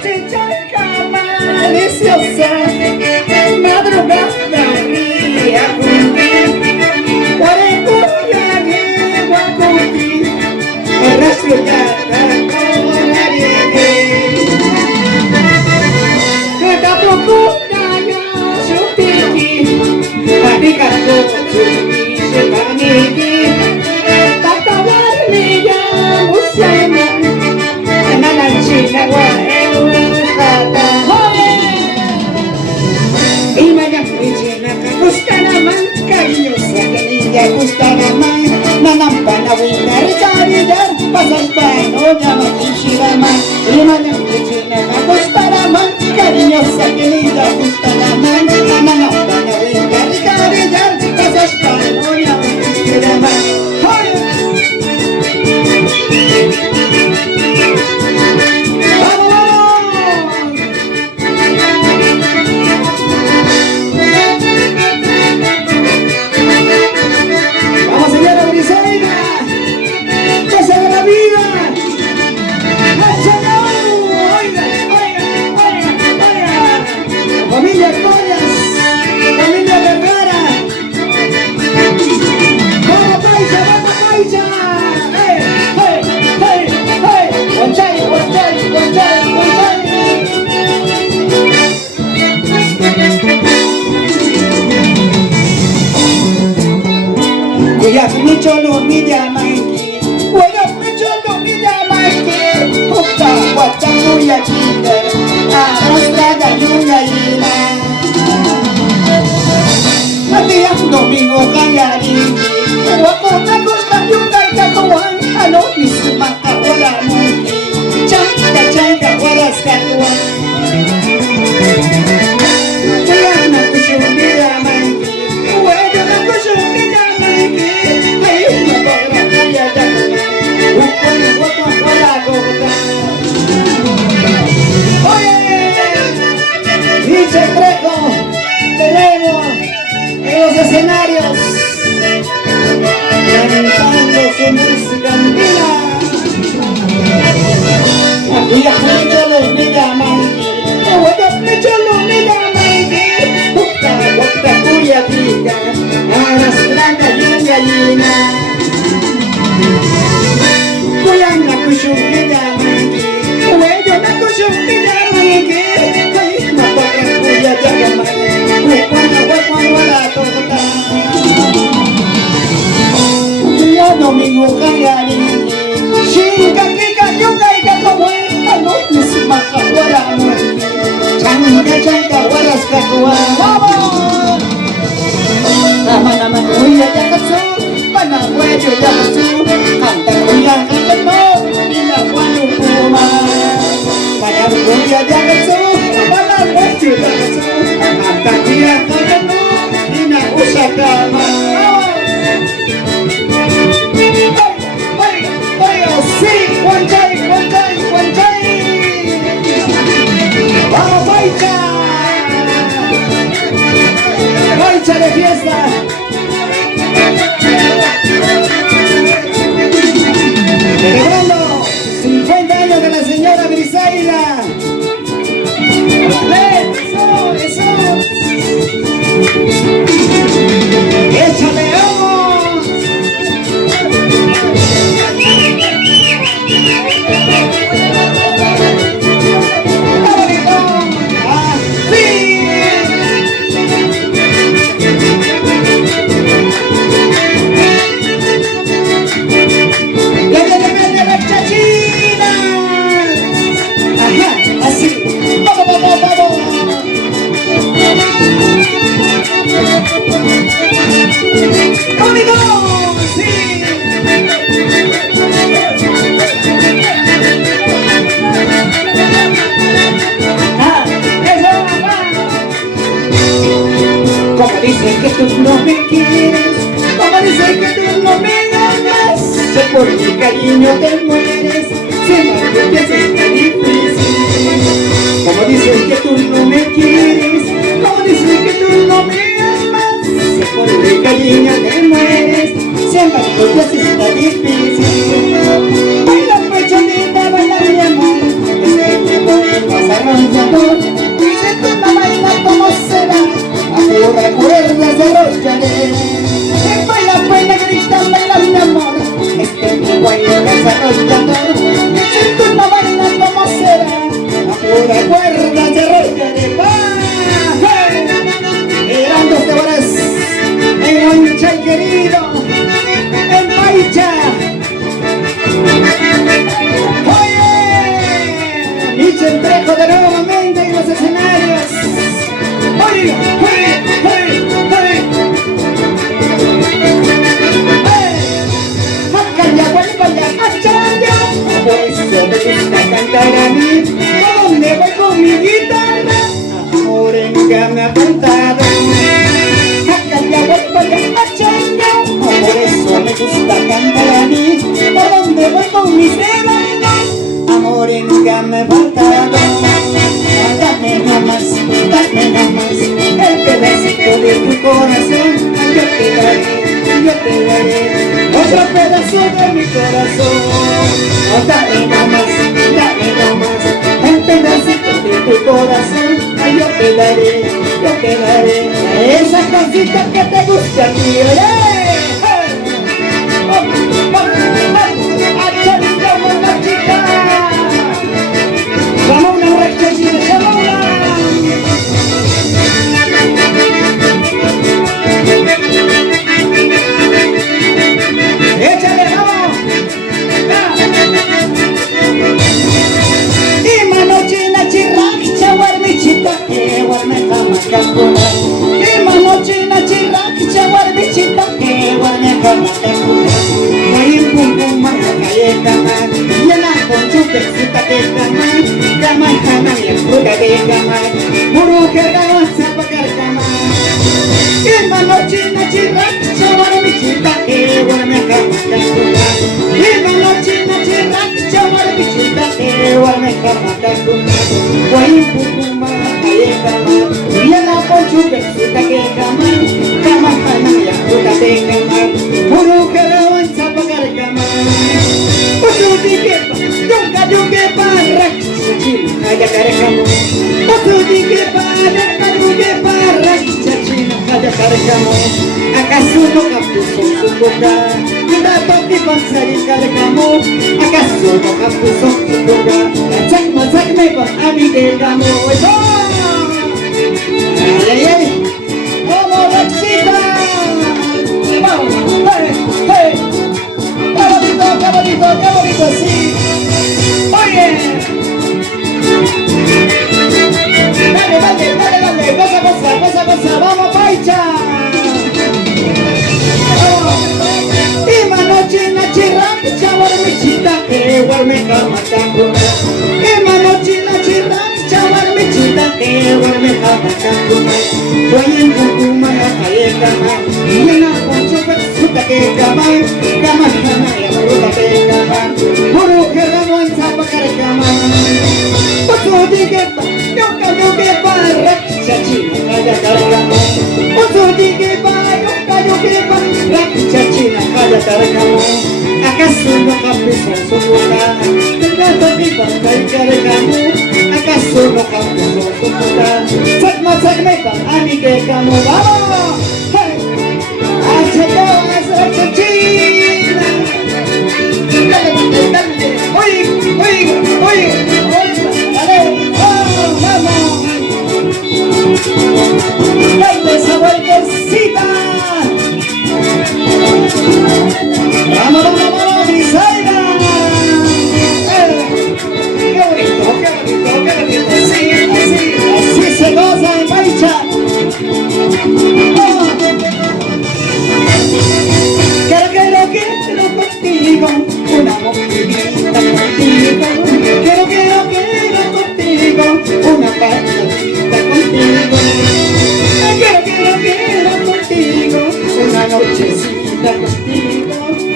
Chachacama deliciosa, madrugada ría junto, Guarecuya de Guacuti, arrastrada con ariegue. Catapucuna ya chutiki, Arigato chutiki shepaniki, Tatawarni ya musema, Nananchina wa eluskata. Imanya kuchina gusta naman, cariñosa canilla gusta naman, Nanampana wina ricaridad, pasas pano llaman ishiraman. Imanya kuchina gusta naman, cariñosa canilla gusta naman, Nanampana wina ricaridad, pasas pano llaman ishiraman. Kuyak mi cholo mi llamanki, kuyak mi cholo mi llamanki, Hukta wata kuyak kinder, arrastrada yuya yina. Matiyak domingo kayarinki, wakona gusta yuya ikakuan, ano nisumaka wala muki, chanka waras kakuan. Kuyak na kusyo mi llamanki, kuyak na kusyo mi llamanki. Mi secreto tenemos en los escenarios cantando su música andina. Aquí ya muchos los me llaman, muchos los me llaman, Bukta cuya pica, arrastrando y gallina. Kuyang na kusyong nilamangi, Uwedo na kusyong nilamangi, Ay napakang kuya diagamay, Wakwan wala tokota. Kuya domingo kayaringi, Shinka kika yungay kakaway, Ano nismaka wala mangi, Chanka waras kakuwa. Tama naman kuya diagatsu, Panagwedo diagatsu, Kanta kuya kakatmo, Pinakwano kuma. Panagwedo diagatsu, Panagwedo diagatsu, Kanta kuya kakatmo, Pinakusakama. Sí, one time. ¡Vamos, Baicha! ¡Baicha de fiesta! Celebrando 50 años de la señora Brisaida. ¡Eso! ¡Échale, vamos! Dicen que tú no me quieres, como dicen que tú no me amas, sé por mi cariño te mueres, siempre te haces tan difícil. Como dicen que tú no me quieres, como dicen que tú no me amas, sé por mi cariño te mueres, siempre te haces tan difícil. Baila pechonita, baila mi amor, es que te voy a pasar. cantar a mí. ¿A dónde voy con mi guitarra? Amor en que me ha cantado. Acá ya voy para allá, por eso me gusta cantar a mí. ¿A dónde voy con mis dedos? Amor en que me ha faltado. Dame nomás el pedacito de tu corazón. Yo te daré otro pedazo de mi corazón. Dame nomás el pedacito de tu corazón. Yo te daré esa cosita que te gusta a ti. ¡Vamos, la chica! ¡Vamos una recta, ¡vamos! ¡Échale, vamos! Imanochina chirrak chawarmichita que warme jamakakuna. Imanochina chirrak chawarmichita que warme jamakakuna. Mayin pum makakaye kaman, yana ponchuke suta ke kaman, kaman kaman ya fruta ke kaman, buru kergawan sapakar kaman. Imanochina chirrak chawarmichita que warme jamakakuna. Imanochina chirrak chawarmichita que warme jamakakuna. Mayin pum makakaye kaman, yana ponchuke suta ke kaman, kaman kaman ya fruta ke kaman, buru kergawan sapakar kaman. Yo que para chachina haya cargamo. Otro dije para chachina haya cargamo. ¿Acaso no capuzó su boca? Una toque con salir cargamo. ¿Acaso no capuzó su boca? Chacme con amiguegamo. Ay, ay, ay. ¡Como Rexita! ¡Vamos! ¡Hey! ¡Qué bonito, sí! ¡Oye! Dale, pasa, ¡vamos, Paicha! Imanochina chirrak chawarmichita que warme jamakakuna. Imanochina chirrak chawarmichita que warme jamakakuna. Voy en Kukuma kaye kama, yana ponchupe suta ke kama, kama ya fruta ke kama, buru keramo sapakar kama. Otro dije para chachina kaya kargamo. Otro dije para chachina kaya kargamo. ¿Acaso no capizó su boca? Tanto que para cargamo. ¿Acaso no capizó su boca? Chacme con amiguegamo. ¡Vamos! ¡Hey! ¡A chachina! Dale. Oye. ¡Vamos! ¡Dale esa vueltecita! ¡Vamos, Griselda! ¡Qué bonito! Así se goza en Paicha. Quiero contigo, una mojita contigo. Quiero contigo, una patadita contigo. Quiero contigo, una nochecita contigo.